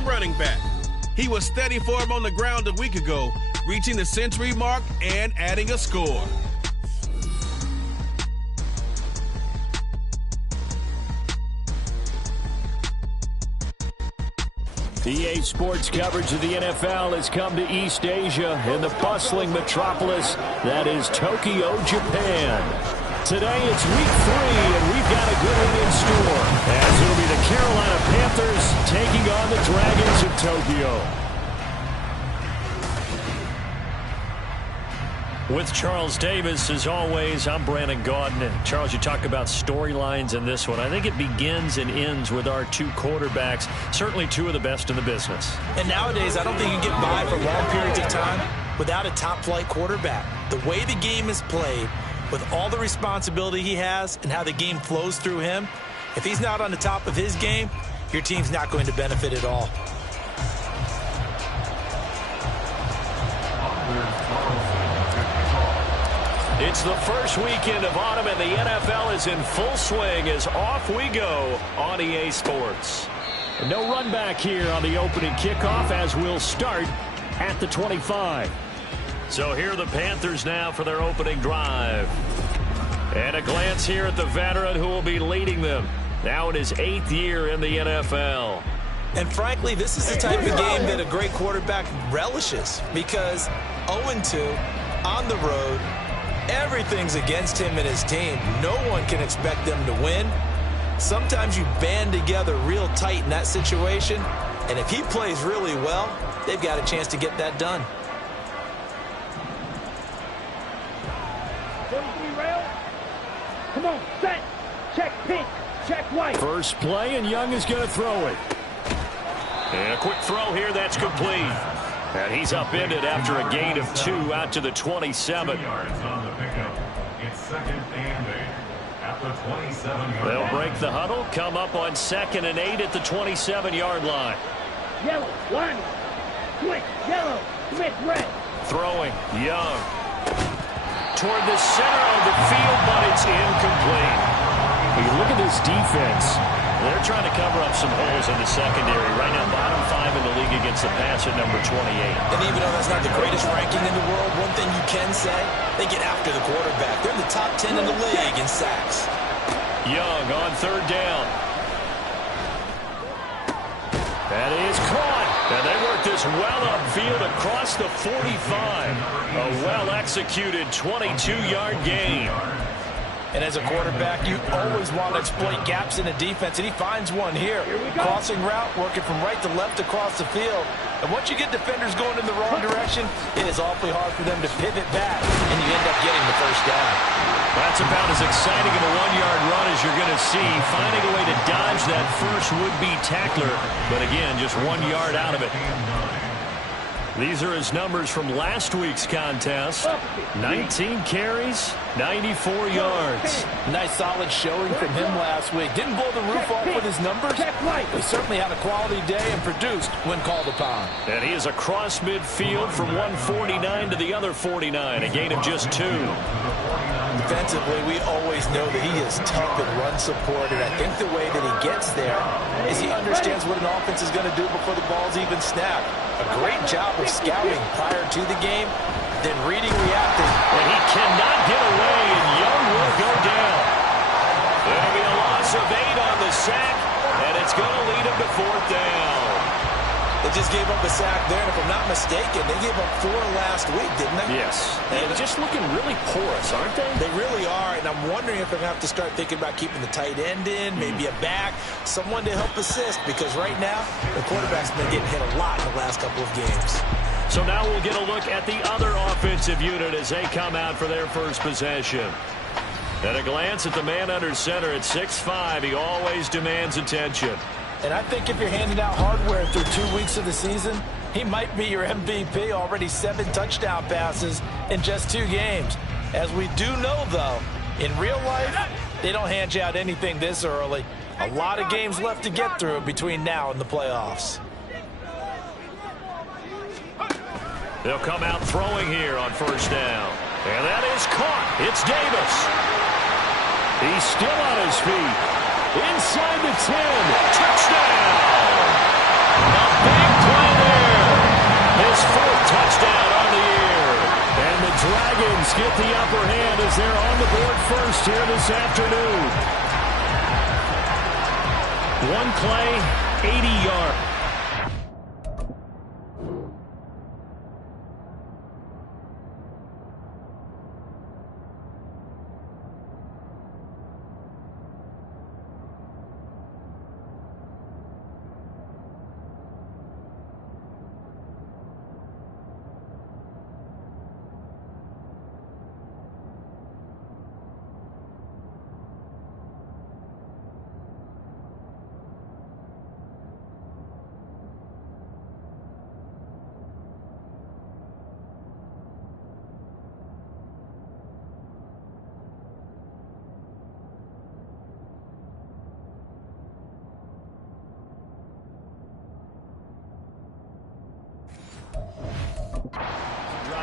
veteran running back. He was steady for him on the ground a week ago, reaching the century mark and adding a score. EA Sports coverage of the NFL has come to East Asia in the bustling metropolis that is Tokyo, Japan. Today it's week 3, and we've got a good one in store, as it'll be the Carolina Panthers taking on the Dragons of Tokyo. With Charles Davis, as always, I'm Brandon Gaudin. And Charles, you talk about storylines in this one. I think it begins and ends with our two quarterbacks, certainly two of the best in the business. And nowadays, I don't think you can get by for long periods of time without a top-flight quarterback. The way the game is played, with all the responsibility he has and how the game flows through him, if he's not on the top of his game, your team's not going to benefit at all. It's the first weekend of autumn, and the NFL is in full swing as off we go on EA Sports. No run back here on the opening kickoff as we'll start at the 25. So here are the Panthers now for their opening drive. And a glance here at the veteran who will be leading them now in his 8th year in the NFL. And frankly, this is the type of game that a great quarterback relishes, because 0-2 on the road, everything's against him and his team. No one can expect them to win. Sometimes you band together real tight in that situation, and if he plays really well, they've got a chance to get that done. Come on, set, check pink, check white. First play, and Young is going to throw it. And a quick throw here, that's complete. And he's upended after a gain of 2 out to the 27. They'll break the huddle, come up on 2nd and 8 at the 27-yard line. Yellow, line, switch, yellow, switch, red. Throwing, Young. Toward the center of the field, but it's incomplete. You look at this defense. They're trying to cover up some holes in the secondary. Right now, bottom 5 in the league against the pass at number 28. And even though that's not the greatest ranking in the world, one thing you can say, they get after the quarterback. They're in the top 10 in the league in sacks. Young on 3rd down. That is caught. And they work this well upfield across the 45. A well-executed 22-yard gain. And as a quarterback, you always want to exploit gaps in the defense, and he finds one here. Crossing route, working from right to left across the field. And once you get defenders going in the wrong direction, it is awfully hard for them to pivot back, and you end up getting the first down. That's about as exciting of a 1-yard run as you're going to see, finding a way to dodge that first would-be tackler. But again, just 1 yard out of it. These are his numbers from last week's contest. 19 carries, 94 yards. Nice solid showing from him last week. Didn't blow the roof off with his numbers. He certainly had a quality day and produced when called upon. And he is across midfield from 149 to the other 49, a gain of just 2. Defensively, we always know that he is tough in run support, and I think the way that he gets there is he understands what an offense is going to do before the ball's even snapped. A great job of scouting prior to the game, then reading, reacting. And he cannot get away, and Young will go down. There'll be a loss of 8 on the sack, and it's going to lead him to 4th down. They just gave up a sack there, and if I'm not mistaken, they gave up 4 last week, didn't they? Yes. They're just looking really porous, aren't they? They really are, and I'm wondering if they're going to have to start thinking about keeping the tight end in, maybe a back, someone to help assist, because right now, the quarterback's been getting hit a lot in the last couple of games. So now we'll get a look at the other offensive unit as they come out for their first possession. At a glance at the man under center at 6'5", he always demands attention. And I think if you're handing out hardware through 2 weeks of the season, he might be your MVP. Already 7 touchdown passes in just 2 games. As we do know, though, in real life, they don't hand you out anything this early. A lot of games left to get through between now and the playoffs. They'll come out throwing here on 1st down. And that is caught. It's Davis. He's still on his feet. Inside the 10. Touchdown. get the upper hand as they're on the board first here this afternoon. One play, 80 yards.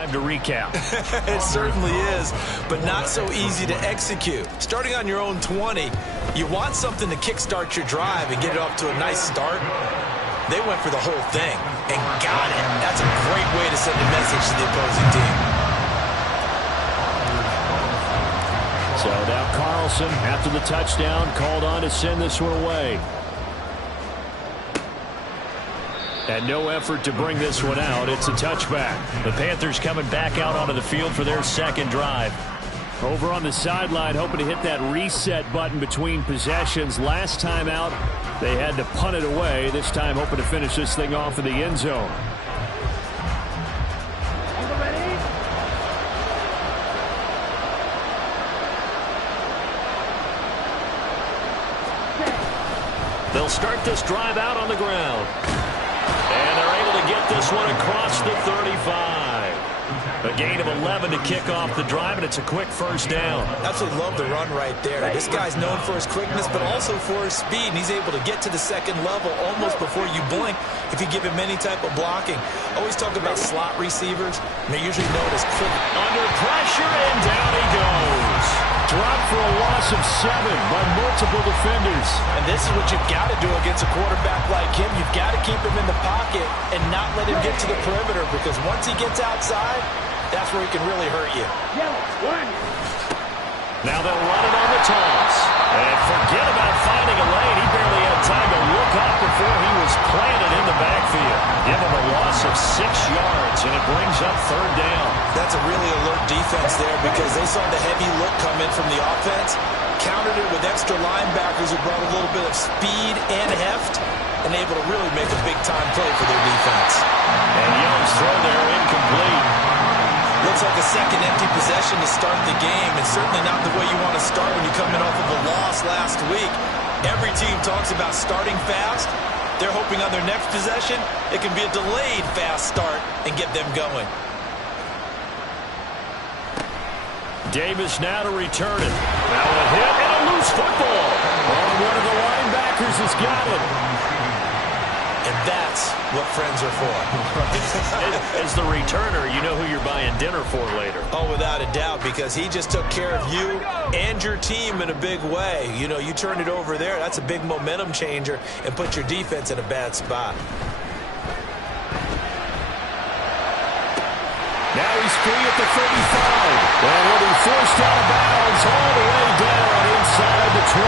To recap. It certainly is, but not so easy to execute. Starting on your own 20, you want something to kickstart your drive and get it off to a nice start. They went for the whole thing and got it. That's a great way to send a message to the opposing team. So now Carlson, after the touchdown, called on to send this one away. And no effort to bring this one out. It's a touchback. The Panthers coming back out onto the field for their second drive. Over on the sideline, hoping to hit that reset button between possessions. Last time out, they had to punt it away. This time, hoping to finish this thing off in the end zone. They'll start this drive out on the ground. And they're able to get this one across the 35. A gain of 11 to kick off the drive, and it's a quick first down. Absolutely love the run right there. This guy's known for his quickness, but also for his speed, and he's able to get to the second level almost before you blink if you give him any type of blocking. Always talk about slot receivers, and they're usually known as quick. Under pressure, and down he goes. Dropped for a loss of 7 by multiple defenders. And this is what you've got to do against a quarterback like him. You've got to keep him in the pocket and not let him get to the perimeter, because once he gets outside, that's where he can really hurt you. Now they'll run it on the toss. And forget about finding a lane. He barely had time to look up before he was planted in the backfield. Give him a loss of 6 yards, and it brings up third down. That's a really alert defense there, because they saw the heavy look come in from the offense, countered it with extra linebackers who brought a little bit of speed and heft, and able to really make a big-time play for their defense. And Young's throw there incomplete. Looks like a second empty possession to start the game, and certainly not the way you want to start when you're coming off of a loss last week. Every team talks about starting fast. They're hoping on their next possession it can be a delayed fast start and get them going. Davis now to return it. Now a hit and a loose football. One of the linebackers has got it. And that's what friends are for. As the returner, you know who you're buying dinner for later. Oh, without a doubt, because he just took care of you and your team in a big way. You know, you turned it over there. That's a big momentum changer and put your defense in a bad spot. Now he's free at the 35. And he'll be forced out of bounds all the way down inside the 20.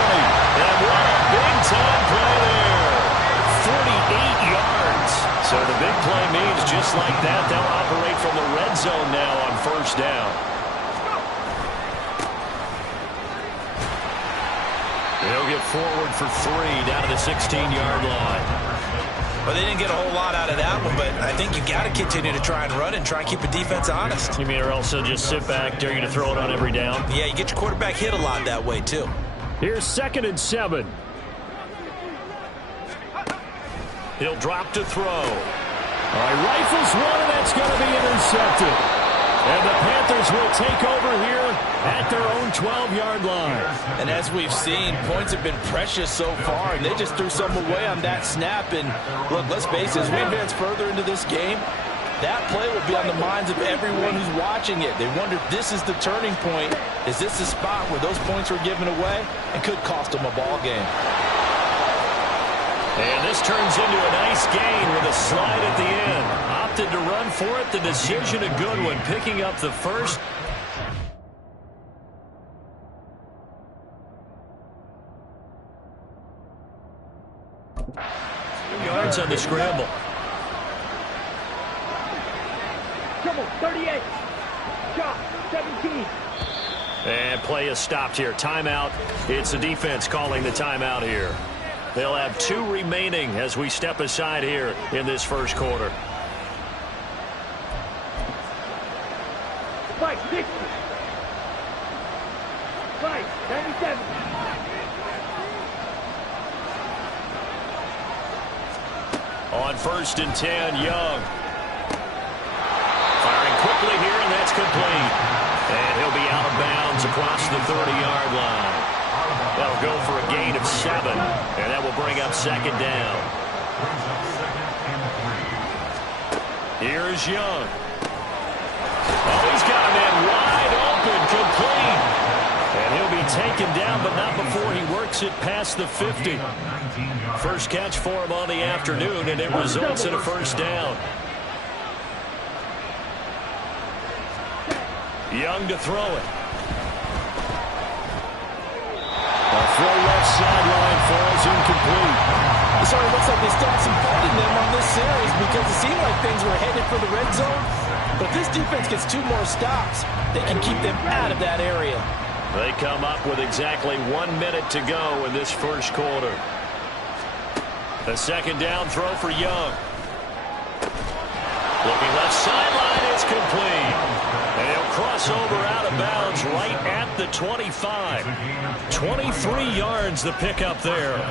And what a big-time play there. 48 yards. So the big play means just like that, they'll operate from the red zone now on first down. They'll get forward for 3 down to the 16-yard line. Well, they didn't get a whole lot out of that one, but I think you got to continue to try and run and try and keep the defense honest. You mean or else they'll just sit back, dare you to throw it on every down? Yeah, you get your quarterback hit a lot that way, too. Here's 2nd and 7. He'll drop to throw. All right, rifles one, and that's going to be intercepted. And the Panthers will take over here at their own 12-yard line. And as we've seen, points have been precious so far, and they just threw some away on that snap. And look, let's face it, as we advance further into this game, that play will be on the minds of everyone who's watching it. They wonder if this is the turning point. Is this the spot where those points were given away and could cost them a ball game? And this turns into a nice gain with a slide at the end. Opted to run for it. The decision a good one, picking up the first. yards on the scramble. Trouble, 38. Shot, 17. And play is stopped here. Timeout. It's the defense calling the timeout here. They'll have 2 remaining as we step aside here in this first quarter. Fight, 60. Fight, 97. On 1st and 10, Young. Firing quickly here, and that's complete. And he'll be out of bounds across the 30-yard line. That'll go for a gain of 7, and that will bring up 2nd down. Here's Young. Oh, he's got a man wide open, complete. And he'll be taken down, but not before he works it past the 50. First catch for him on the afternoon, and it results in a 1st down. Young to throw it. A throw left sideline falls incomplete. It sort of looks like they still have some fight in them on this series because it seemed like things were headed for the red zone. But if this defense gets 2 more stops, they can keep them out of that area. They come up with exactly 1 minute to go in this first quarter. A 2nd down throw for Young. Looking left sideline, it's complete. And he'll cross over out of bounds right at the 25. 23 yards the pickup there.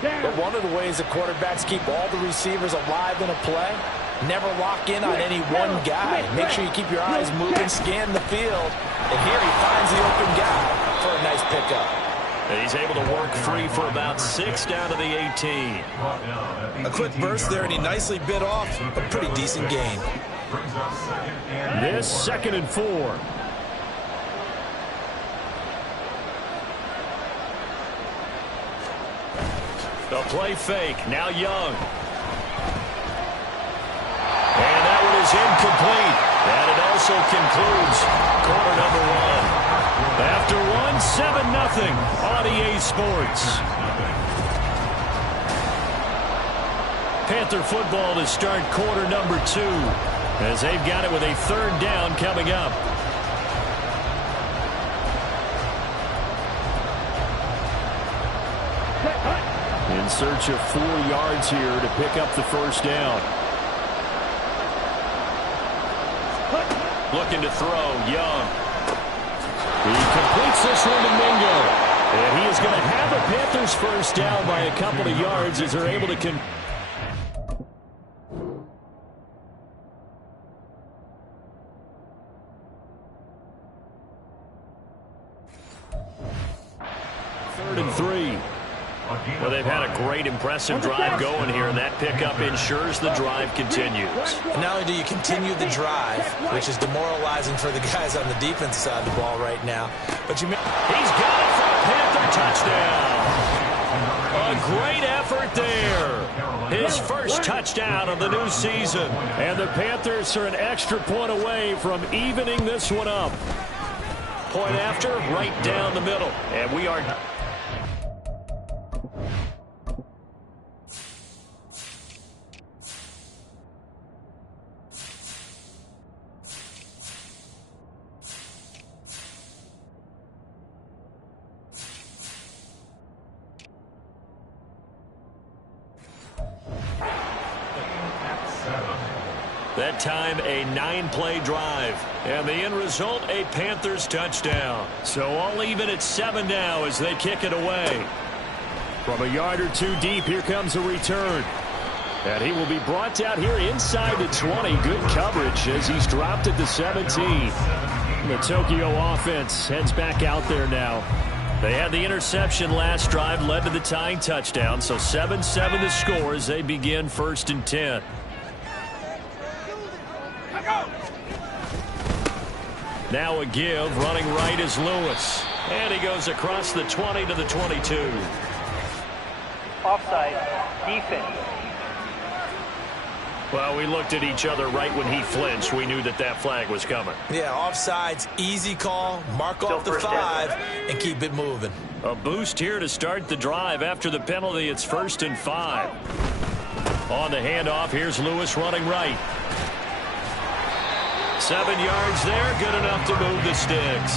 But one of the ways that quarterbacks keep all the receivers alive in a play, never lock in on any one guy. Make sure you keep your eyes moving, scan the field. And here he finds the open guy for a nice pickup. And he's able to work free for about 6 down to the 18. A quick burst there, and he nicely bit off a pretty decent gain. This 2nd and 4. The play fake. Now Young. And that one is incomplete. And it also concludes quarter number 1. After 7-0 on EA Sports. Panther football to start quarter number 2 as they've got it with a 3rd down coming up. In search of 4 yards here to pick up the 1st down. Looking to throw, Young. He completes this one to Mingo. And he is going to have a Panthers 1st down by a couple of yards as they're able to 3rd and 3. Well, they've had a great, impressive drive going here, and that pickup ensures the drive continues. Not only do you continue the drive, which is demoralizing for the guys on the defensive side of the ball right now, but he's got it for a Panther touchdown. A great effort there. His 1st touchdown of the new season. And the Panthers are an extra point away from evening this one up. Point after, right down the middle. And we are... That time, a 9-play drive. And the end result, a Panthers touchdown. So all even at 7 now as they kick it away. From a yard or 2 deep, here comes a return. And he will be brought down here inside the 20. Good coverage as he's dropped at the 17. The Tokyo offense heads back out there now. They had the interception last drive, led to the tying touchdown. So 7-7 the score as they begin 1st and 10. Now a give, running right is Lewis. And he goes across the 20 to the 22. Offside, defense. Well, we looked at each other right when he flinched. We knew that that flag was coming. Yeah, offsides, easy call, mark off the 5, and keep it moving. A boost here to start the drive. After the penalty, it's 1st and 5. On the handoff, here's Lewis running right. 7 yards there, good enough to move the sticks.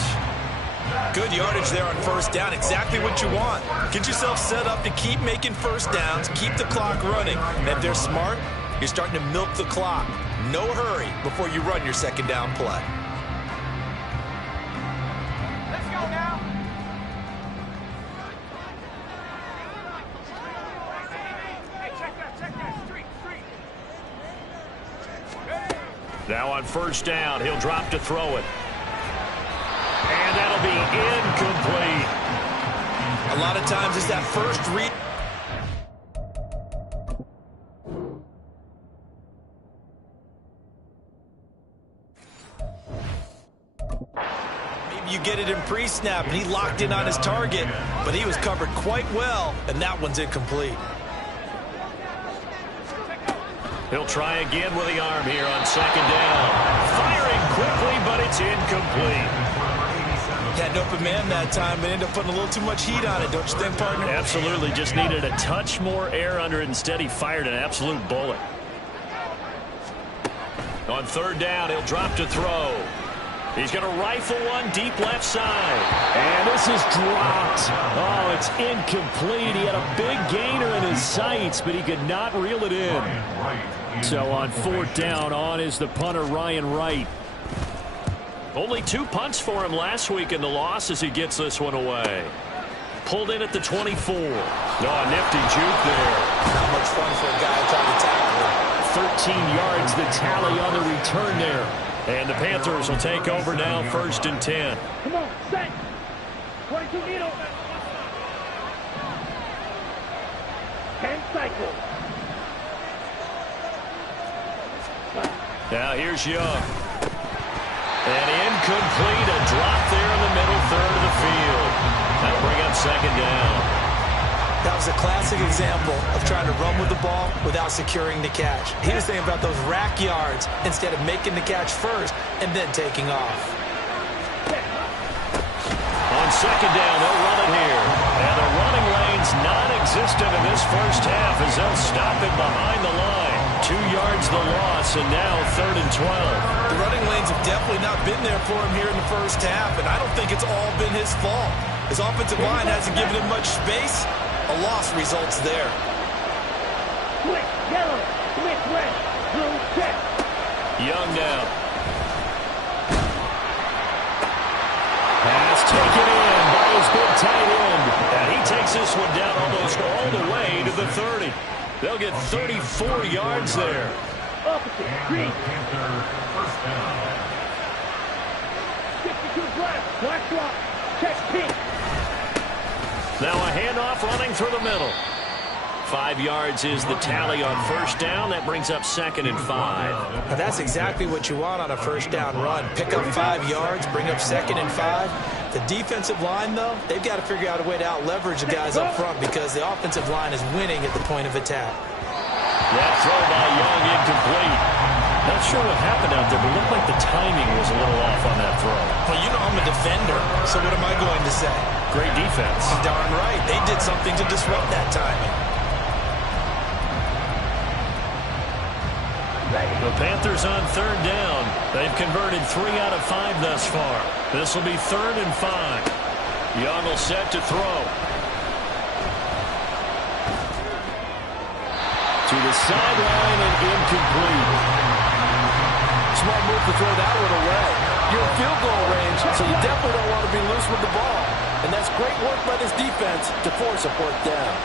Good yardage there on 1st down, exactly what you want. Get yourself set up to keep making 1st downs, keep the clock running. And if they're smart, you're starting to milk the clock. No hurry before you run your 2nd down play. Let's go now. Hey, check that. Street. Now on 1st down, he'll drop to throw it. And that'll be incomplete. A lot of times it's that first read. Maybe you get it in pre-snap and he locked in on his target, but he was covered quite well, and that one's incomplete. He'll try again with the arm here on 2nd down. Firing quickly, but it's incomplete. Had an open man that time, but ended up putting a little too much heat on it, don't you think, partner? Absolutely, just needed a touch more air under it. Instead, he fired an absolute bullet. On 3rd down, he'll drop to throw. He's going to rifle one deep left side. And this is dropped. Oh, it's incomplete. He had a big gainer in his sights, but he could not reel it in. So on 4th down, on is the punter, Ryan Wright. Only 2 punts for him last week in the loss as he gets this one away. Pulled in at the 24. Oh, nifty juke there. Not much fun for a guy trying to tackle him. 13 yards, the tally on the return there. And the Panthers will take over now, 1st and 10. Come on, set. 22 needle. 10 cycle. Now here's Young. And incomplete, a drop there in the middle third of the field. That'll bring up 2nd down. That was a classic example of trying to run with the ball without securing the catch. He was thinking about those rack yards instead of making the catch first and then taking off. On 2nd down, they'll run it here. And the running lane's non-existent in this first half as they'll stop it behind the line. 2 yards the loss, and now 3rd and 12. The running lanes have definitely not been there for him here in the first half, and I don't think it's all been his fault. His offensive line hasn't given him much space. A loss results there. Switch, yellow, switch, red, blue, check. Young now. Pass taken in by his big tight end. And he takes this one down almost all the way to the 30. They'll get 34 yards there. Opposite, green. 62 black, black drop, check pink. Now a handoff running through the middle. 5 yards is the tally on 1st down. That brings up 2nd and 5. Now that's exactly what you want on a 1st down run. Pick up 5 yards, bring up 2nd and 5. The defensive line, though, they've got to figure out a way to out-leverage the guys up front because the offensive line is winning at the point of attack. That throw by Young incomplete. Not sure what happened out there, but it looked like the timing was a little off on that throw. Well, you know I'm a defender, so what am I going to say? Great defense. Darn right. They did something to disrupt that timing. The Panthers on 3rd down. They've converted 3 out of 5 thus far. This will be 3rd and 5. Young will set to throw. To the sideline and incomplete. Smart move to throw that one away. You're in field goal range, so you definitely don't want to be loose with the ball. And that's great work by this defense to force a 4th down.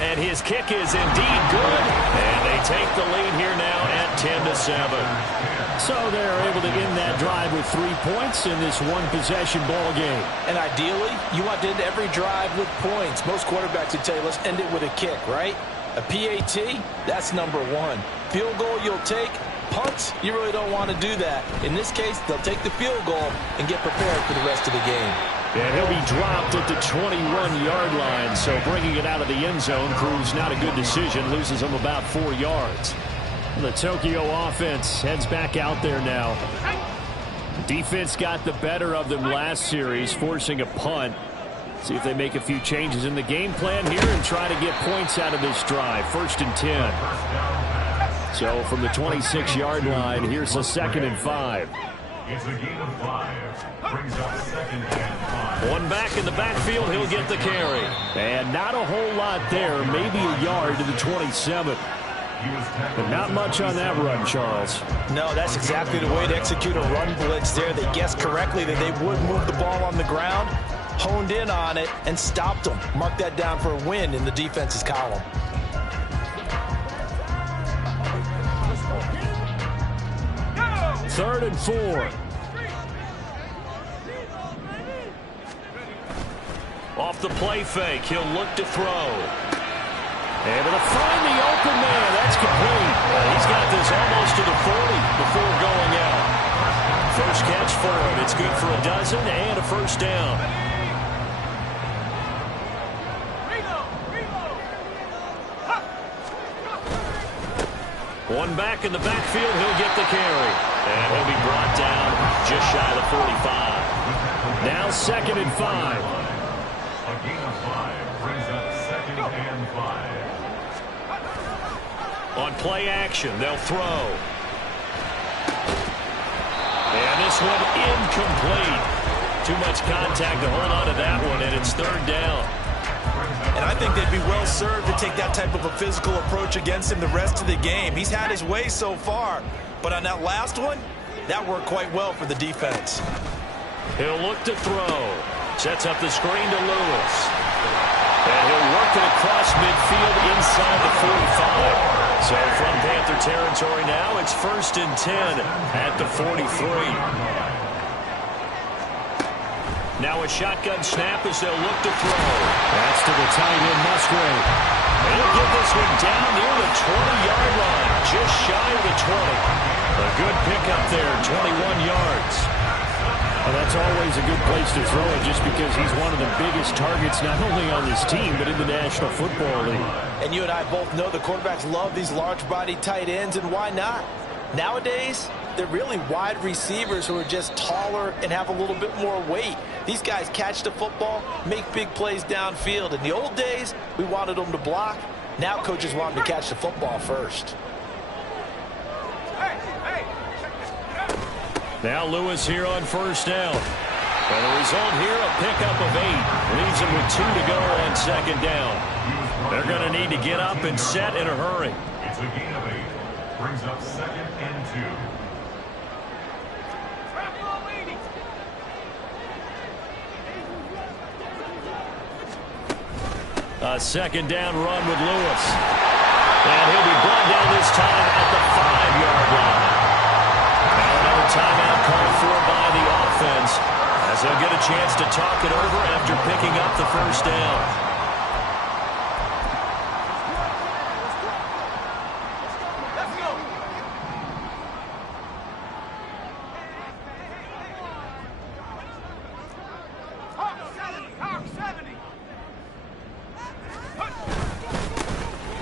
And his kick is indeed good. And they take the lead here now at 10-7. So they're able to end that drive with 3 points in this one-possession ball game. And ideally, you want to end every drive with points. Most quarterbacks would tell you, let's end it with a kick, right? A PAT, that's number 1. Field goal you'll take. Punts, you really don't want to do that. In this case, they'll take the field goal and get prepared for the rest of the game. And he'll be dropped at the 21-yard line, so bringing it out of the end zone proves not a good decision, loses him about 4 yards. The Tokyo offense heads back out there now. Defense got the better of them last series, forcing a punt. See if they make a few changes in the game plan here and try to get points out of this drive. 1st and 10. So from the 26-yard line, here's a 2nd and 5. It's a gain of 5. Brings up 2nd and 5. One back in the backfield, he'll get the carry. And not a whole lot there, maybe a yard to the 27. But not much on that run, Charles. No, that's exactly the way to execute a run blitz there. They guessed correctly that they would move the ball on the ground, honed in on it, and stopped them. Mark that down for a win in the defense's column. Third and 4. Off the play fake, he'll look to throw. Able to find the open man. That's complete. He's got this almost to the 40 before going out. First catch for him. It's good for a dozen and a first down. One back in the backfield, he'll get the carry. And he'll be brought down just shy of the 45. Now 2nd and 5. A gain of 5 brings up 2nd and 5. On play action, they'll throw. And this one incomplete. Too much contact to hold on to that one, and it's 3rd down. And I think they'd be well served to take that type of a physical approach against him the rest of the game. He's had his way so far, but on that last one, that worked quite well for the defense. He'll look to throw. Sets up the screen to Lewis. And he'll work it across midfield inside the 45. So from Panther territory now, it's 1st and 10 at the 43. Now a shotgun snap as they'll look to throw. That's to the tight end, Musgrave. He'll get this one down near the 20-yard line, just shy of the 20. A good pickup there, 21 yards. Well, that's always a good place to throw it just because he's one of the biggest targets not only on this team but in the National Football League. And you and I both know the quarterbacks love these large-bodied tight ends, and why not? Nowadays, they're really wide receivers who are just taller and have a little bit more weight. These guys catch the football, make big plays downfield. In the old days, we wanted them to block. Now coaches want them to catch the football first. Now Lewis here on 1st down. And the result here, a pickup of 8. Leaves him with 2 to go on 2nd down. They're going to need to get up and set in a hurry. It's a gain of 8. Brings up 2nd and 2. A 2nd down run with Lewis. And he'll be brought down this time at the 5-yard line. Now another timeout called for by the offense as they'll get a chance to talk it over after picking up the 1st down.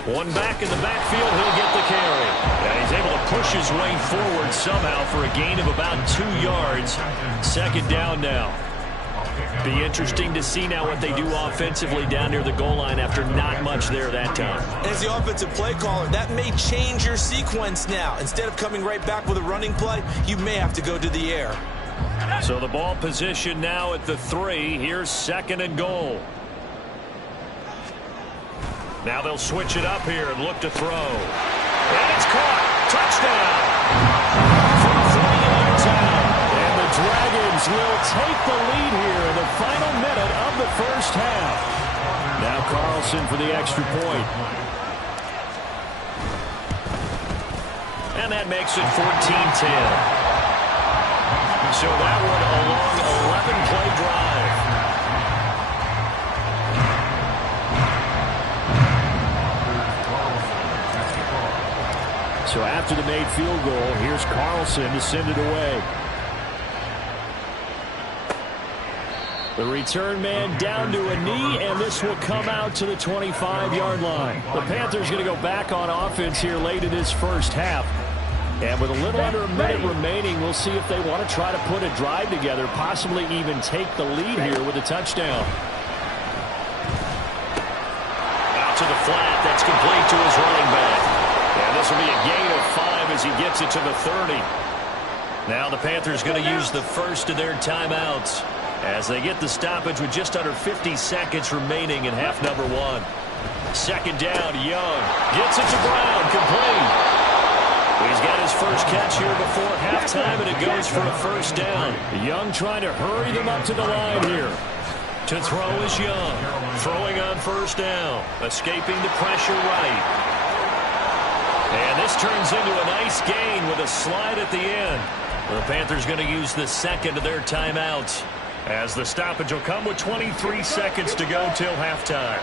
One back in the backfield, he'll get the carry. And he's able to push his way forward somehow for a gain of about 2 yards. 2nd down now. Be interesting to see now what they do offensively down near the goal line after not much there that time. As the offensive play caller, that may change your sequence now. Instead of coming right back with a running play, you may have to go to the air. So the ball position now at the 3. Here's 2nd and goal. Now they'll switch it up here and look to throw. And it's caught. Touchdown. From 30 yards out. And the Dragons will take the lead here in the final minute of the 1st half. Now Carlson for the extra point. And that makes it 14-10. So that one a long 11-play drive. So after the made field goal, here's Carlson to send it away. The return man down to a knee, and this will come out to the 25-yard line. The Panthers going to go back on offense here late in this 1st half. And with a little under a minute remaining, we'll see if they want to try to put a drive together, possibly even take the lead here with a touchdown. Out to the flat. That's complete to his running back. And this will be a gain of 5 as he gets it to the 30. Now the Panthers going to use the first of their timeouts as they get the stoppage with just under 50 seconds remaining in half number 1. Second down, Young gets it to Brown, complete. He's got his first catch here before halftime, and it goes for a first down. Young trying to hurry them up to the line here. To throw is Young. Throwing on first down. Escaping the pressure right. And this turns into a nice gain with a slide at the end. The Panthers going to use the second of their timeouts as the stoppage will come with 23 seconds to go till halftime.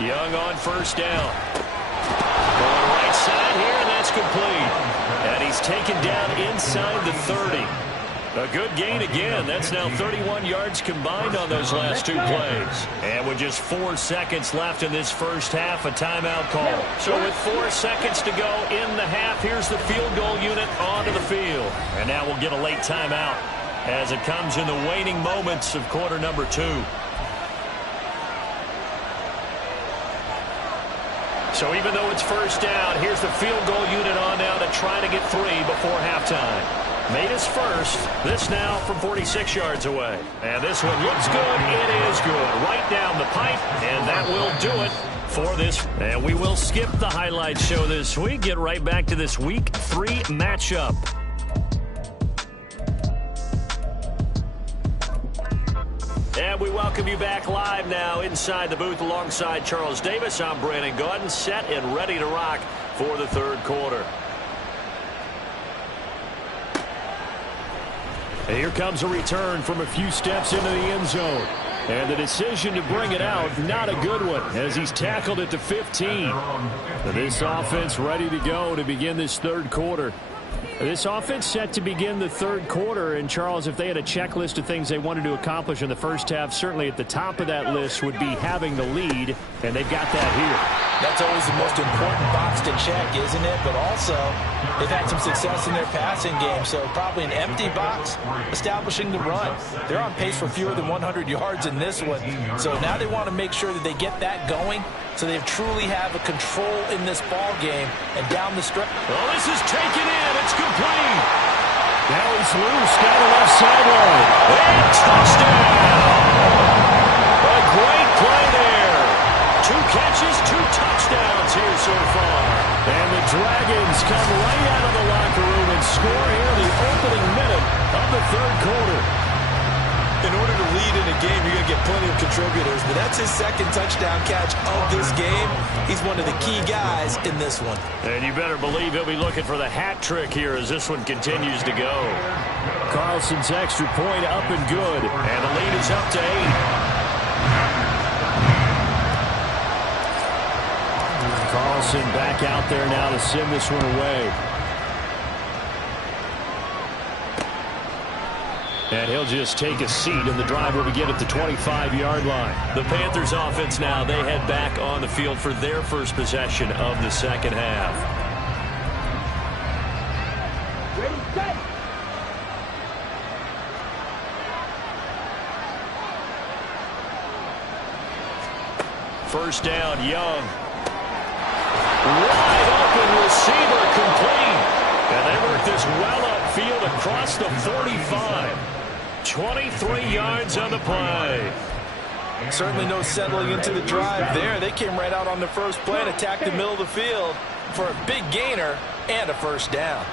Young on first down. Going right side here, and that's complete. And he's taken down inside the 30. A good gain again. That's now 31 yards combined on those last 2 plays. And with just 4 seconds left in this first half, a timeout call. So with 4 seconds to go in the half, here's the field goal unit onto the field. And now we'll get a late timeout as it comes in the waning moments of quarter number 2. So even though it's first down, here's the field goal unit on now to try to get 3 before halftime. Made his first. This now from 46 yards away. And this one looks good. It is good. Right down the pipe. And that will do it for this. And we will skip the highlight show this week. Get right back to this week 3 matchup. And we welcome you back live now inside the booth alongside Charles Davis. I'm Brandon Gaudin, set and ready to rock for the third quarter. And here comes a return from a few steps into the end zone. And the decision to bring it out, not a good one, as he's tackled it to 15. This offense ready to go to begin this third quarter. This offense set to begin the third quarter, and Charles, if they had a checklist of things they wanted to accomplish in the first half, certainly at the top of that list would be having the lead, and they've got that here. That's always the most important box to check, isn't it? But also, they've had some success in their passing game, so probably an empty box establishing the run. They're on pace for fewer than 100 yards in this one, so now they want to make sure that they get that going so they truly have a control in this ball game and down the stretch. Well, this is taken in. It's complete. Now he's loose down the left sideline. And touchdown. A great play there. 2 catches, 2 touchdowns here so far. And the Dragons come right out of the locker room and score here in the opening minute of the third quarter. In order to lead in a game, you're going to get plenty of contributors, but that's his second touchdown catch of this game. He's one of the key guys in this one. And you better believe he'll be looking for the hat trick here as this one continues to go. Carlson's extra point up and good. And the lead is up to 8. Carlson back out there now to send this one away. And he'll just take a seat, and the drive will begin at the 25-yard line. The Panthers offense now, they head back on the field for their first possession of the second half. Ready, set. First down, Young. Wide open receiver complete. And they work this well upfield across the 45. 23 yards on the play. Certainly no settling into the drive there. They came right out on the first play and attacked the middle of the field for a big gainer and a first down.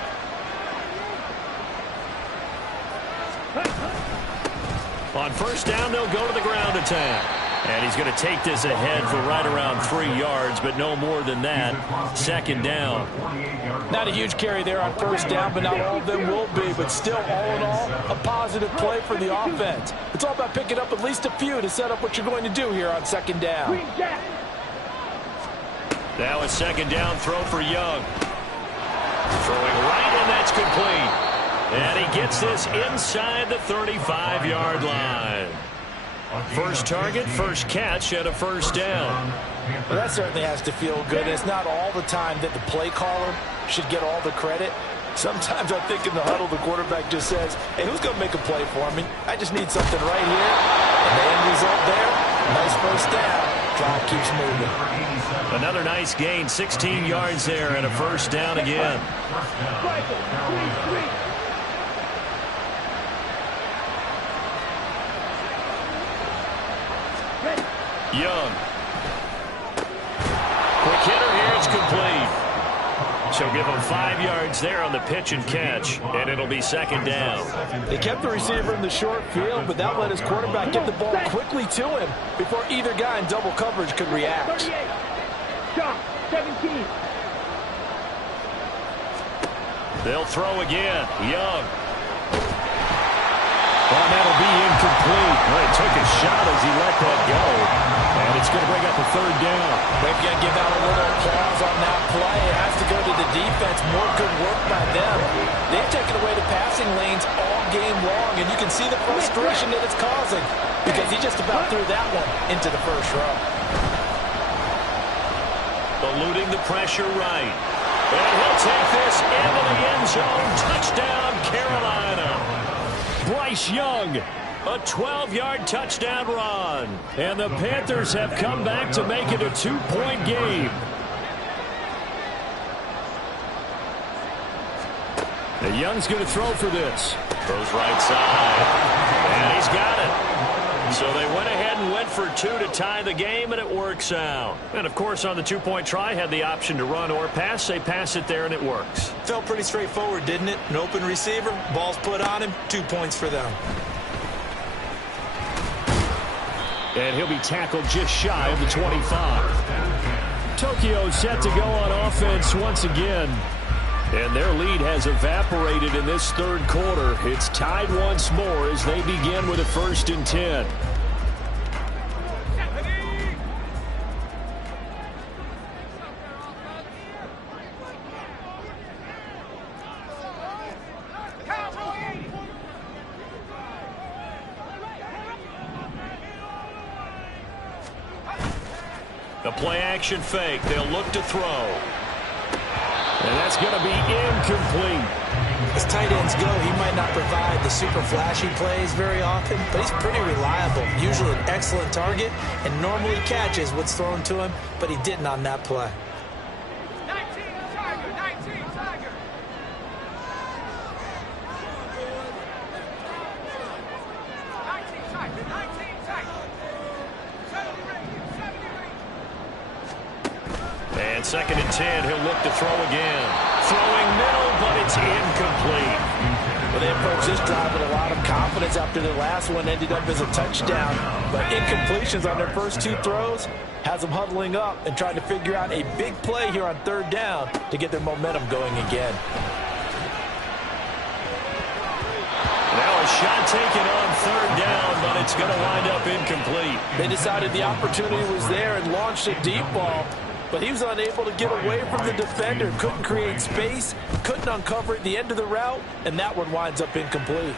On first down, they'll go to the ground attack. And he's going to take this ahead for right around 3 yards, but no more than that. Second down. Not a huge carry there on first down, but not all of them will be. But still, all in all, a positive play for the offense. It's all about picking up at least a few to set up what you're going to do here on second down. Now a second down throw for Young. Throwing right, and that's complete. And he gets this inside the 35-yard line. First target, first catch, and a first down. Well, that certainly has to feel good. It's not all the time that the play caller should get all the credit. Sometimes I think in the huddle, the quarterback just says, hey, who's going to make a play for me? I just need something right here. And the end result there, nice first down. Drive keeps moving. Another nice gain, 16 yards there, and a first down again. Young. Quick hitter here, it's complete. So give him 5 yards there on the pitch and catch, and it'll be second down. They kept the receiver in the short field, but that let his quarterback get the ball quickly to him before either guy in double coverage could react. 38. Shot. 17. They'll throw again. Young. Well, that'll be incomplete. Well, he took a shot as he let that go. And it's going to bring up a third down. They've got to give out a little applause on that play. It has to go to the defense. More good work by them. They've taken away the passing lanes all game long, and you can see the frustration that it's causing because he just about threw that one into the first row. Eluding the pressure right. And he'll take this into the end zone. Touchdown, Carolina. Bryce Young, a 12-yard touchdown run. And the Panthers have come back to make it a 2-point game. And Young's going to throw for this. Throws right side. And he's got it. So they went ahead and went for 2 to tie the game, and it works out. And, of course, on the 2-point try, had the option to run or pass. They pass it there, and it works. Felt pretty straightforward, didn't it? An open receiver, ball's put on him, 2 points for them. And he'll be tackled just shy of the 25. Tokyo set to go on offense once again. And their lead has evaporated in this third quarter. It's tied once more as they begin with a 1st and 10. A play-action fake. They'll look to throw. And that's going to be incomplete. As tight ends go, he might not provide the super flashy plays very often, but he's pretty reliable. Usually an excellent target and normally catches what's thrown to him, but he didn't on that play. 19 Tiger. 19 Tiger. 19 Tiger. 19 Tiger. 70 ring. And 2nd and 10, he'll look to throw again. Throwing middle, but it's incomplete. Well, they approached this drive with a lot of confidence after their last one ended up as a touchdown. But incompletions on their first 2 throws has them huddling up and trying to figure out a big play here on 3rd down to get their momentum going again. Now a shot taken on 3rd down, but it's going to wind up incomplete. They decided the opportunity was there and launched a deep ball. But he was unable to get away from the defender. Couldn't create space. Couldn't uncover at the end of the route. And that one winds up incomplete.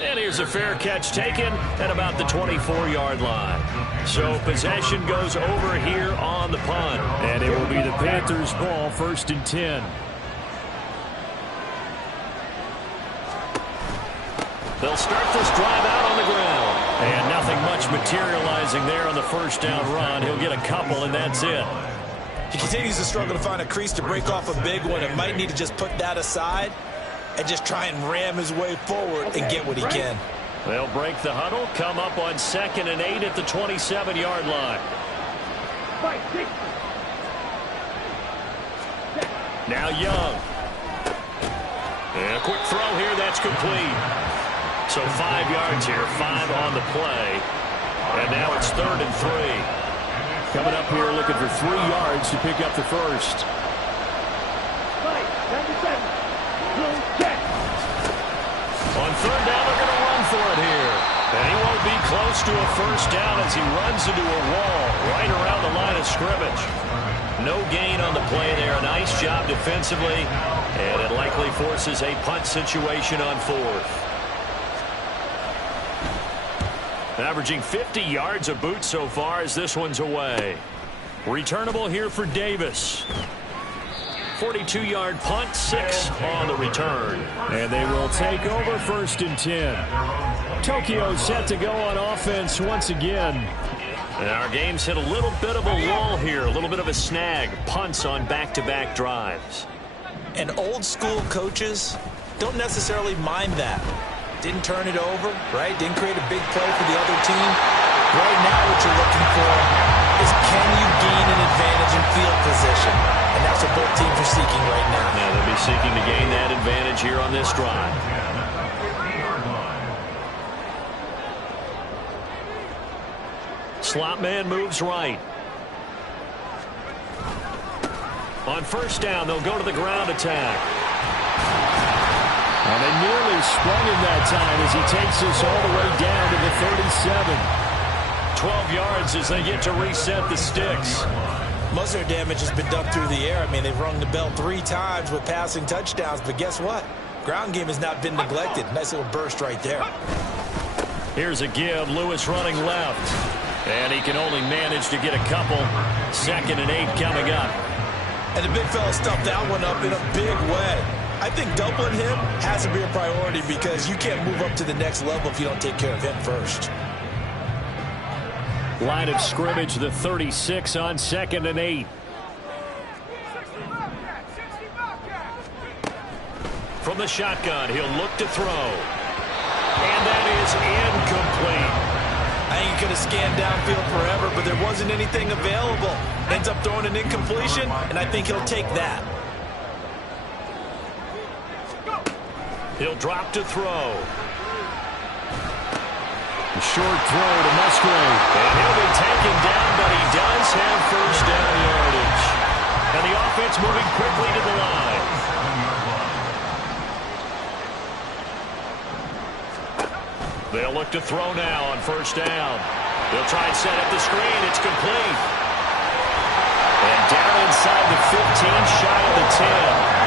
And here's a fair catch taken at about the 24-yard line. So possession goes over here on the punt. And it will be the Panthers' ball, 1st and 10. They'll start this drive out on the ground. And nothing much materializing there on the 1st down run. He'll get a couple, and that's it. He continues to struggle to find a crease to break off a big one and might need to just put that aside and just try and ram his way forward and get what he can. They'll break the huddle, come up on 2nd and 8 at the 27-yard line. Now Young. And a quick throw here, that's complete. So 5 yards here, 5 on the play. And now it's 3rd and 3. Coming up here looking for 3 yards to pick up the first. On 3rd down, they're going to run for it here. And he won't be close to a first down as he runs into a wall right around the line of scrimmage. No gain on the play there. A nice job defensively. And it likely forces a punt situation on 4th. Averaging 50 yards a boot so far as this one's away. Returnable here for Davis. 42-yard punt, 6 on the return. And they will take over 1st and 10. Tokyo set to go on offense once again. And our game's hit a little bit of a lull here, a little bit of a snag. Punts on back-to-back drives. And old-school coaches don't necessarily mind that. Didn't turn it over, right? Didn't create a big play for the other team. Right now what you're looking for is can you gain an advantage in field position? And that's what both teams are seeking right now. Yeah, they'll be seeking to gain that advantage here on this drive. Slot man moves right. On 1st down, they'll go to the ground attack. And they nearly sprung him that time as he takes this all the way down to the 37. 12 yards as they get to reset the sticks. Most of their damage has been done through the air. I mean, they've rung the bell 3 times with passing touchdowns, but guess what? Ground game has not been neglected. Nice little burst right there. Here's a give. Lewis running left. And he can only manage to get a couple. 2nd and 8 coming up. And the big fella stuffed that one up in a big way. I think doubling him has to be a priority because you can't move up to the next level if you don't take care of him first. Line of scrimmage, the 36 on 2nd and 8. From the shotgun, he'll look to throw. And that is incomplete. I think he could have scanned downfield forever, but there wasn't anything available. Ends up throwing an incompletion, and I think he'll take that. He'll drop to throw. A short throw to Musgrave. And he'll be taken down, but he does have 1st down yardage. And the offense moving quickly to the line. They'll look to throw now on 1st down. They'll try and set up the screen. It's complete. And down inside the 15, shy of the 10.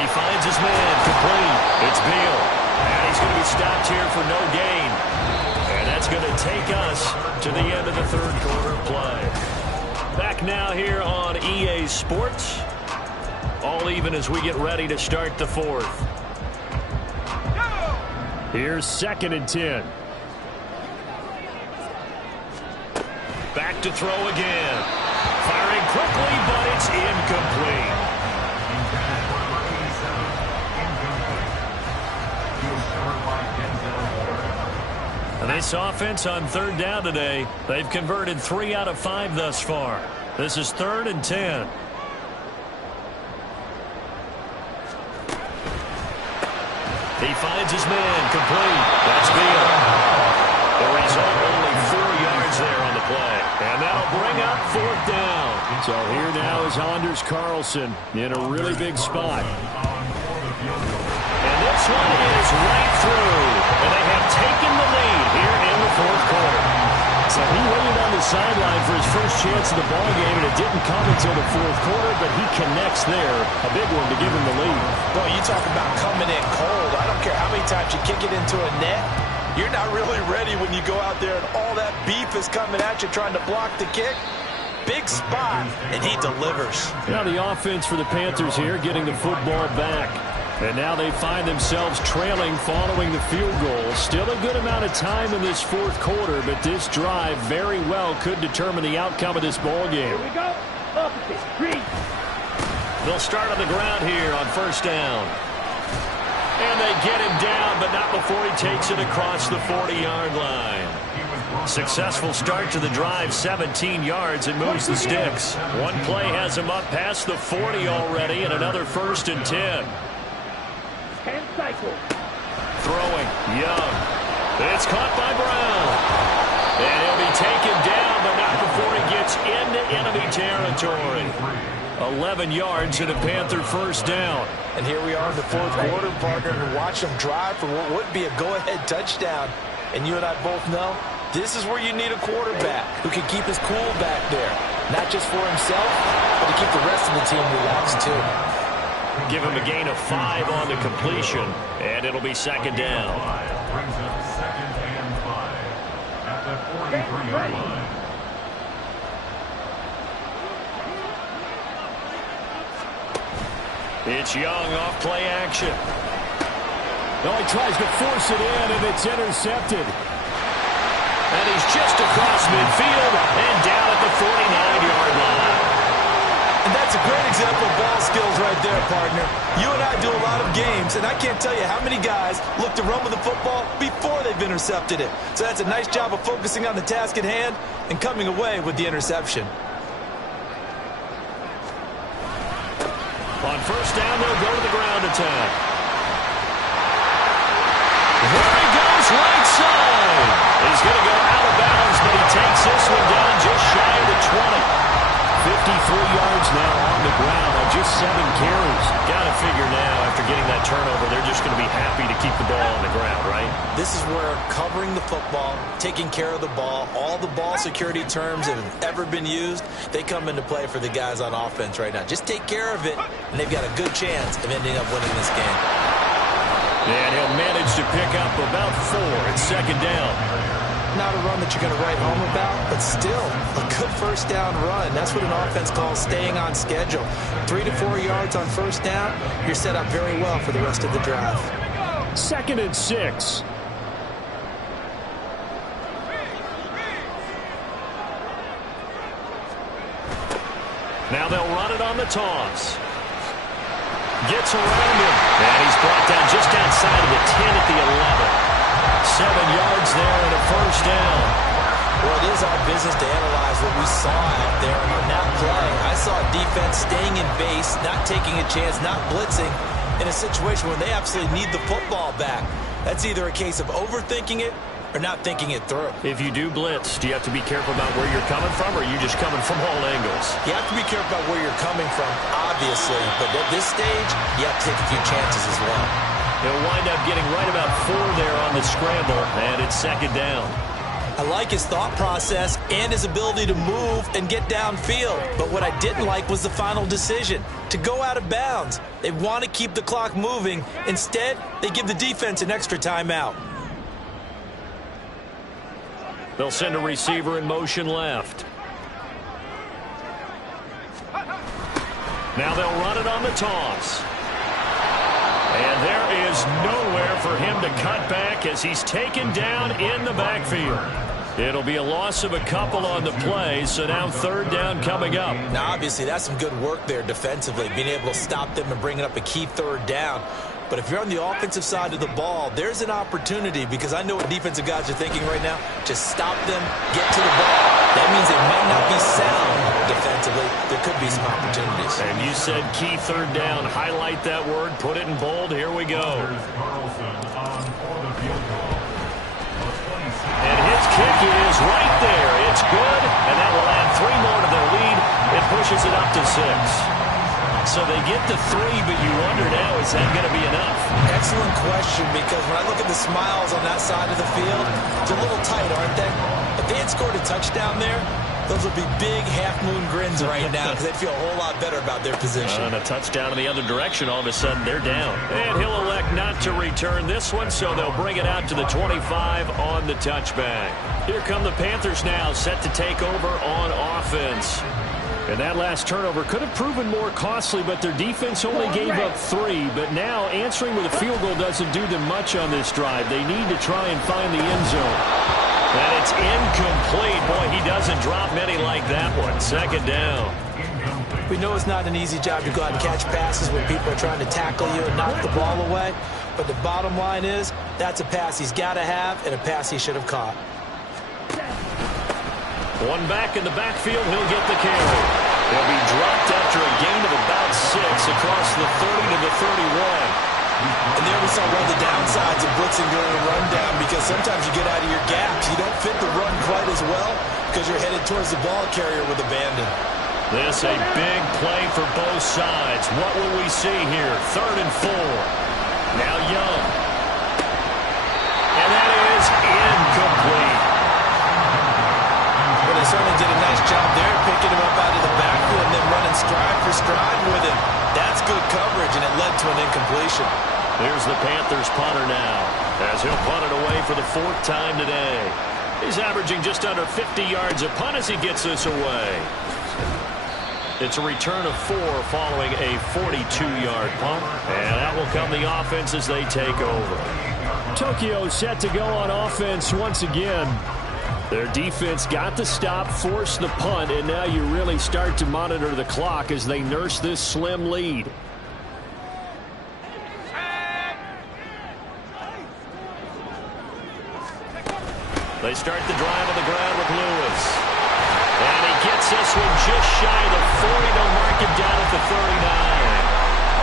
He finds his man, complete. It's Beal. And he's going to be stopped here for no gain. And that's going to take us to the end of the 3rd quarter play. Back now here on EA Sports. All even as we get ready to start the 4th. Here's 2nd and 10. Back to throw again. Firing quickly, but it's incomplete. This offense on 3rd down today, they've converted 3 out of 5 thus far. This is 3rd and 10. He finds his man, complete. That's Beal. The result, only 4 yards there on the play. And that'll bring up 4th down. So here now is Anders Carlson in a really big spot. And this one is right through. And they have taken the lead here in the 4th quarter. So he waited on the sideline for his first chance of the ball game, and it didn't come until the 4th quarter, but he connects there. A big one to give him the lead. Boy, you talk about coming in cold. I don't care how many times you kick it into a net. You're not really ready when you go out there and all that beef is coming at you trying to block the kick. Big spot, and he delivers. Now the offense for the Panthers here getting the football back. And now they find themselves trailing following the field goal. Still a good amount of time in this 4th quarter, but this drive very well could determine the outcome of this ball game. Here we go. Opposite. Green. They'll start on the ground here on 1st down. And they get him down, but not before he takes it across the 40-yard line. Successful start to the drive, 17 yards, and moves the sticks. One play has him up past the 40 already, and another 1st and 10. 10 cycles. Throwing, Young. It's caught by Brown. And he'll be taken down, but not before he gets into enemy territory. 11 yards and a Panther 1st down. And here we are in the 4th quarter, partner, and watch them drive for what would be a go-ahead touchdown. And you and I both know this is where you need a quarterback who can keep his cool back there. Not just for himself, but to keep the rest of the team relaxed too. Give him a gain of 5 on the completion, and it'll be second down. Brings up second and 5 at the 43-yard line. It's Young off play action. Oh, he tries to force it in, and it's intercepted. And he's just across midfield and down at the 49-yard line. And that's a great example of ball skills right there, partner. You and I do a lot of games, and I can't tell you how many guys look to run with the football before they've intercepted it. So that's a nice job of focusing on the task at hand and coming away with the interception. On first down, they'll go to the ground attack. There he goes, right side. He's going to go out of bounds, but he takes this one down just shy of the 20. 53 yards now on the ground on just 7 carries. Got to figure now, after getting that turnover, they're just going to be happy to keep the ball on the ground, right? This is where covering the football, taking care of the ball, all the ball security terms that have ever been used, they come into play for the guys on offense right now. Just take care of it, and they've got a good chance of ending up winning this game. And he'll manage to pick up about 4 at second down. Not a run that you're going to write home about, but still a good first down run. That's what an offense calls staying on schedule. 3 to 4 yards on first down, you're set up very well for the rest of the drive. 2nd and 6. Now they'll run it on the toss. Gets around him, and he's brought down just outside of the 10 at the 11. 7 yards there and a first down. Well, it is our business to analyze what we saw out there. And on that play, I saw defense staying in base, not taking a chance, not blitzing in a situation where they absolutely need the football back. That's either a case of overthinking it or not thinking it through. If you do blitz, do you have to be careful about where you're coming from, or are you just coming from all angles? You have to be careful about where you're coming from, obviously. But at this stage, you have to take a few chances as well. He'll wind up getting right about 4 there on the scramble, and it's second down. I like his thought process and his ability to move and get downfield. But what I didn't like was the final decision, to go out of bounds. They want to keep the clock moving. Instead, they give the defense an extra timeout. They'll send a receiver in motion left. Now they'll run it on the toss. And there is nowhere for him to cut back as he's taken down in the backfield. It'll be a loss of a couple on the play, so now third down coming up. Now, obviously, that's some good work there defensively, being able to stop them and bringing up a key third down. But if you're on the offensive side of the ball, there's an opportunity, because I know what defensive guys are thinking right now. Just stop them, get to the ball. That means they might not be sound defensively. There could be some opportunities. And you said key third down. Highlight that word. Put it in bold. Here we go. And his kick is right there. It's good, and that will add 3 more to their lead. It pushes it up to 6. So they get to 3, but you wonder now, is that going to be enough? Excellent question, because when I look at the smiles on that side of the field, they're a little tight, aren't they? If they had scored a touchdown there, those would be big half-moon grins right now, because they'd feel a whole lot better about their position. And a touchdown in the other direction, all of a sudden they're down. And he'll elect not to return this one, so they'll bring it out to the 25 on the touchback. Here come the Panthers now, set to take over on offense. And that last turnover could have proven more costly, but their defense only gave up 3. But now answering with a field goal doesn't do them much on this drive. They need to try and find the end zone. And it's incomplete. Boy, he doesn't drop many like that one. Second down. We know it's not an easy job to go out and catch passes when people are trying to tackle you and knock the ball away. But the bottom line is, that's a pass he's got to have and a pass he should have caught. One back in the backfield, he'll get the carry. He'll be dropped after a gain of about 6 across the 30 to the 31. And there we saw one of the downsides of blitzing during a rundown, because sometimes you get out of your gaps. You don't fit the run quite as well because you're headed towards the ball carrier with abandon. This a big play for both sides. What will we see here? 3rd and 4. Now Young. And that is incomplete. They certainly did a nice job there, picking him up out of the backfield and then running stride for stride with him. That's good coverage, and it led to an incompletion. Here's the Panthers punter now, as he'll punt it away for the 4th time today. He's averaging just under 50 yards a punt as he gets this away. It's a return of 4 following a 42-yard punt, and that will come the offense as they take over. Tokyo set to go on offense once again. Their defense got the stop, forced the punt, and now you really start to monitor the clock as they nurse this slim lead. They start the drive on the ground with Lewis. And he gets this one just shy of the 40. They'll mark him down at the 39.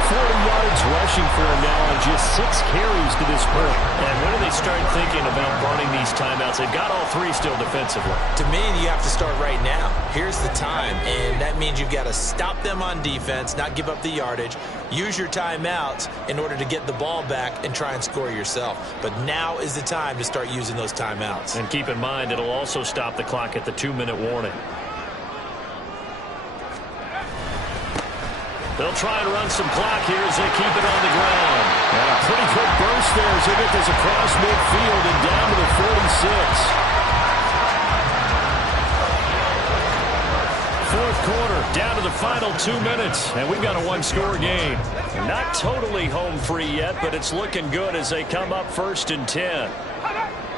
40 yards rushing for him now on just 6 carries to this point. And when do they start thinking about burning these timeouts? They've got all 3 still defensively. To me, you have to start right now. Here's the time, and that means you've got to stop them on defense, not give up the yardage, use your timeouts in order to get the ball back and try and score yourself. But now is the time to start using those timeouts. And keep in mind, it'll also stop the clock at the 2-minute warning. They'll try and run some clock here as they keep it on the ground. And a pretty quick burst there as they get this across midfield and down to the 46. Fourth quarter, down to the final 2 minutes, and we've got a 1-score game. Not totally home free yet, but it's looking good as they come up 1st and 10.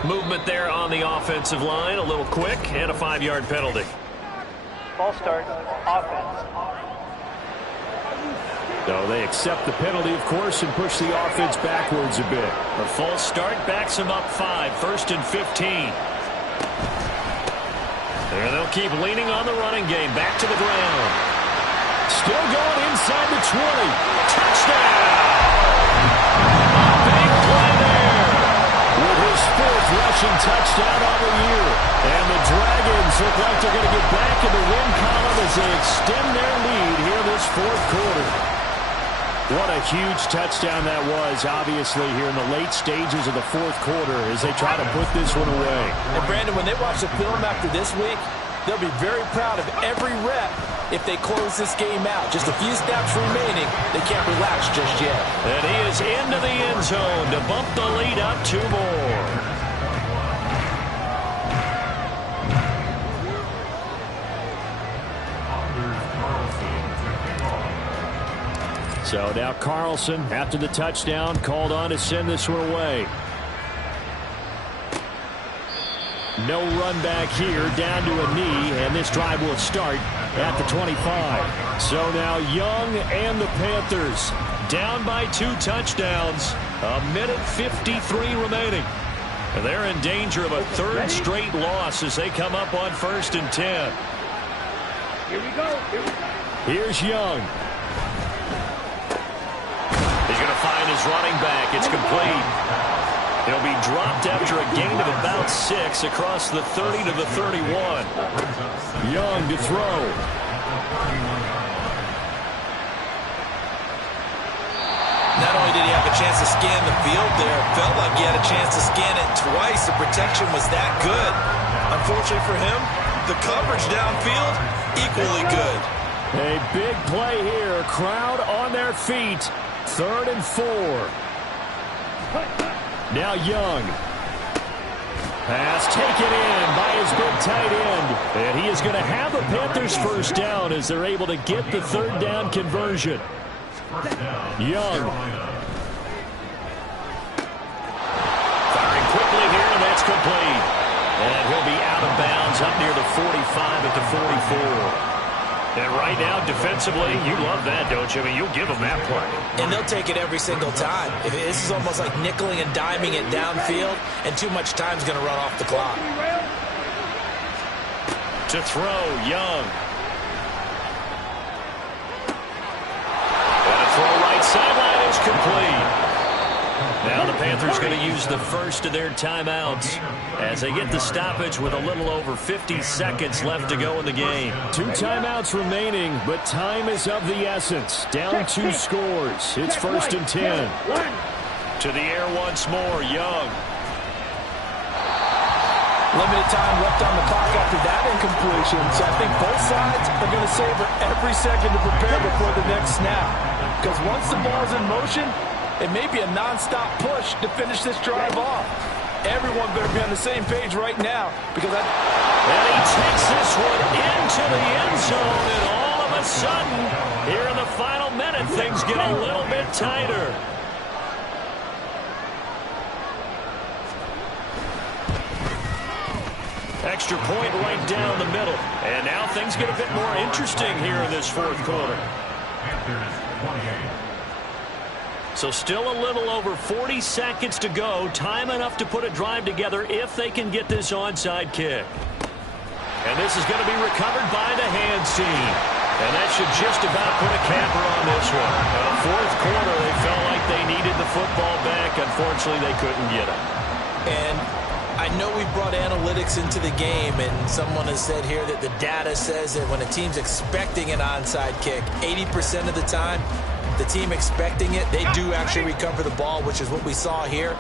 Movement there on the offensive line, a little quick, and a 5-yard penalty. Ball start, offense. So they accept the penalty, of course, and push the offense backwards a bit. A false start backs them up 5, 1st and 15. There they'll keep leaning on the running game. Back to the ground. Still going inside the 20. Touchdown! Big play there. With his 4th rushing touchdown on the year. And the Dragons look like they're going to get back in the win column as they extend their lead here this 4th quarter. What a huge touchdown that was, obviously, here in the late stages of the 4th quarter as they try to put this one away. And, Brandon, when they watch the film after this week, they'll be very proud of every rep if they close this game out. Just a few snaps remaining. They can't relax just yet. And he is into the end zone to bump the lead up 2 more. So now Carlson, after the touchdown, called on to send this one away. No run back here, down to a knee, and this drive will start at the 25. So now Young and the Panthers down by 2 touchdowns. 1:53 remaining. And they're in danger of a 3rd straight loss as they come up on 1st and 10. Here we go. Here's Young. He's going to find his running back. It's complete. He'll be dropped after a gain of about 6 across the 30 to the 31. Young to throw. Not only did he have a chance to scan the field there, it felt like he had a chance to scan it twice. The protection was that good. Unfortunately for him, the coverage downfield, equally good. A big play here. Crowd on their feet. 3rd and 4. Now Young. Pass taken in by his big tight end. And he is going to have the Panthers 1st down as they're able to get the 3rd down conversion. Young. Firing quickly here, and that's complete. And he'll be out of bounds up near the 45 at the 44. And right now, defensively, you love that, don't you? I mean, you'll give them that play. And they'll take it every single time. This is almost like nickeling and diming it downfield, and too much time's going to run off the clock. To throw, Young. And a throw right sideline is complete. Now the Panthers going to use the first of their timeouts as they get the stoppage with a little over 50 seconds left to go in the game. 2 timeouts remaining, but time is of the essence. Down 2 scores. It's 1st and 10. To the air once more, Young. Limited time left on the clock after that incompletion, so I think both sides are going to savor every second to prepare before the next snap. Because once the ball's in motion, it may be a non-stop push to finish this drive off. Everyone better be on the same page right now, because And he takes this one into the end zone, and all of a sudden, here in the final minute, things get a little bit tighter. Extra point right down the middle. And now things get a bit more interesting here in this fourth quarter. So still a little over 40 seconds to go. Time enough to put a drive together if they can get this onside kick. And this is going to be recovered by the hands team. And that should just about put a capper on this one. In the fourth quarter, they felt like they needed the football back. Unfortunately, they couldn't get it. And I know we brought analytics into the game, and someone has said here that the data says that when a team's expecting an onside kick, 80% of the time, the team expecting it, they do actually recover the ball, which is what we saw here.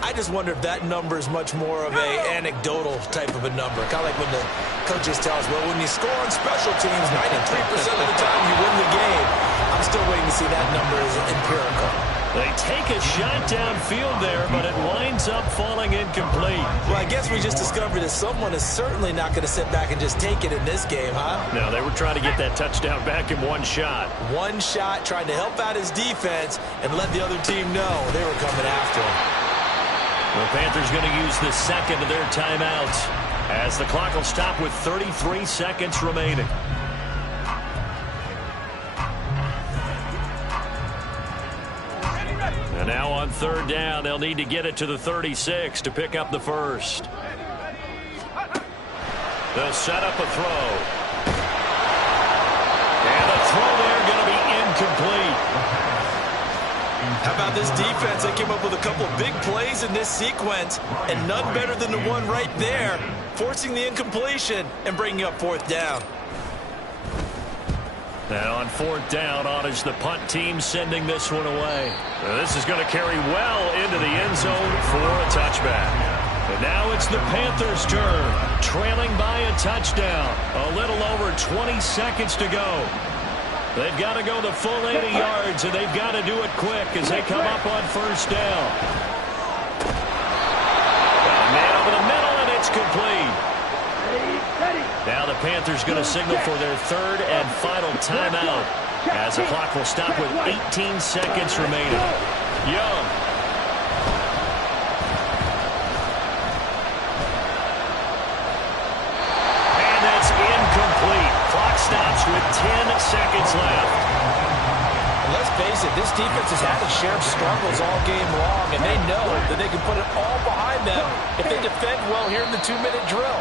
I just wonder if that number is much more of a anecdotal type of a number. Kind of like when the coaches tell us, well, when you score on special teams, 93% of the time you win the game. I'm still waiting to see that number as empirical. They take a shot downfield there, but it winds up falling incomplete. Well, I guess we just discovered that someone is certainly not going to sit back and just take it in this game, huh? No, they were trying to get that touchdown back in one shot. One shot, trying to help out his defense and let the other team know they were coming after him. The Panthers going to use the second of their timeouts as the clock will stop with 33 seconds remaining. And now on third down, they'll need to get it to the 36 to pick up the first. They'll set up a throw. And the throw there going to be incomplete. How about this defense? They came up with a couple of big plays in this sequence, and none better than the one right there, forcing the incompletion and bringing up fourth down. Now on fourth down, on is the punt team sending this one away. Now this is going to carry well into the end zone for a touchback. And now it's the Panthers' turn, trailing by a touchdown. A little over 20 seconds to go. They've got to go the full 80 yards, and they've got to do it quick as they come up on first down. Man over the middle, and it's complete. Now the Panthers going to signal for their third and final timeout as the clock will stop with 18 seconds remaining. Young. And that's incomplete. Clock stops with 10 seconds left. And let's face it, this defense has had its share of struggles all game long, and they know that they can put it all behind them if they defend well here in the 2-minute drill.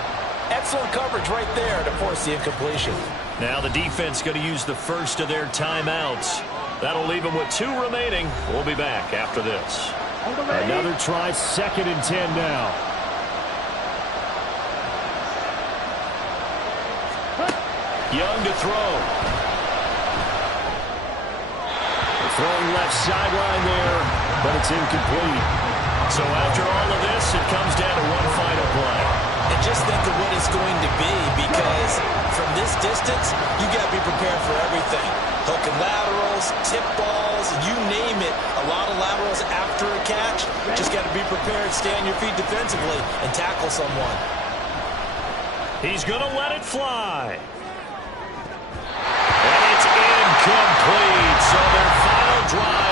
Excellent coverage right there to force the incompletion. Now the defense going to use the first of their timeouts. That'll leave them with 2 remaining. We'll be back after this. Another try, 2nd and 10 now. Young to throw. Throwing left sideline there, but it's incomplete. So after all of this, it comes down to one final play. And just think of what it's going to be, because from this distance, you got to be prepared for everything. Hook and laterals, tip balls, you name it. A lot of laterals after a catch. Just got to be prepared, stay on your feet defensively, and tackle someone. He's going to let it fly. And it's incomplete. So their final drive